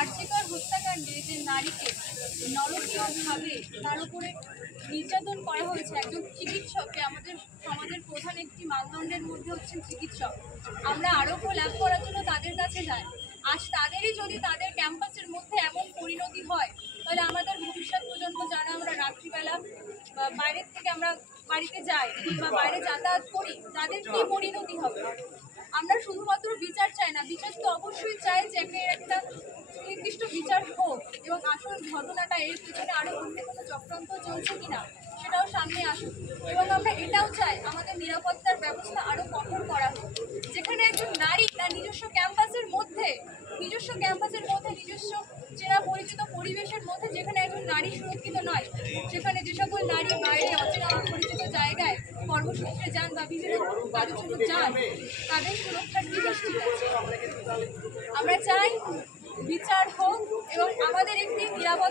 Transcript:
আর্যিকর হত্যাকাণ্ডে যে নারীকে নরকীয়ভাবে তার উপরে নির্যাতন করা হয়েছে, একজন চিকিৎসককে, আমাদের সমাজের প্রধান একটি মানদণ্ডের মধ্যে হচ্ছেন চিকিৎসক। আমরা আরোগ্য লাভ করার জন্য তাদের কাছে যাই। আজ তাদেরই যদি তাদের ক্যাম্পাসের মধ্যে এমন পরিণতি হয়, তাহলে আমাদের ভবিষ্যৎ প্রজন্ম, যারা আমরা রাত্রিবেলা বাইরের থেকে আমরা বাড়িতে যাই বা বাইরে যাতায়াত করি, তাদের কি পরিণতি হবে? আমরা শুধুমাত্র বিচার চাই না, বিচার তো অবশ্যই চাই যে একটা নির্দিষ্ট বিচার হোক, এবং আসল ঘটনাটা এর পিছনে আরো অন্য কোনো চক্রান্ত চলছে কিনা সেটাও সামনে আসুক। এবং আমরা এটাও চাই আমাদের নিরাপত্তার ব্যবস্থা আরো কঠোর করা হোক, যেখানে একজন নারী তার নিজস্ব ক্যাম্পাসের মধ্যে নিজস্ব চেনা পরিচিত পরিবেশের মধ্যে, যেখানে একজন নারী সুরক্ষিত নয়, সেখানে যে সকল নারী বাইরে অচেনা অপরিচিত জায়গায় কর্মসূত্রে যান বা বিভিন্ন কাজের জন্য যান, তাদের সুরক্ষার কি নিশ্চিত আছে? আমরা চাই বিচার হোক এবং আমাদের একটি নিরাপদ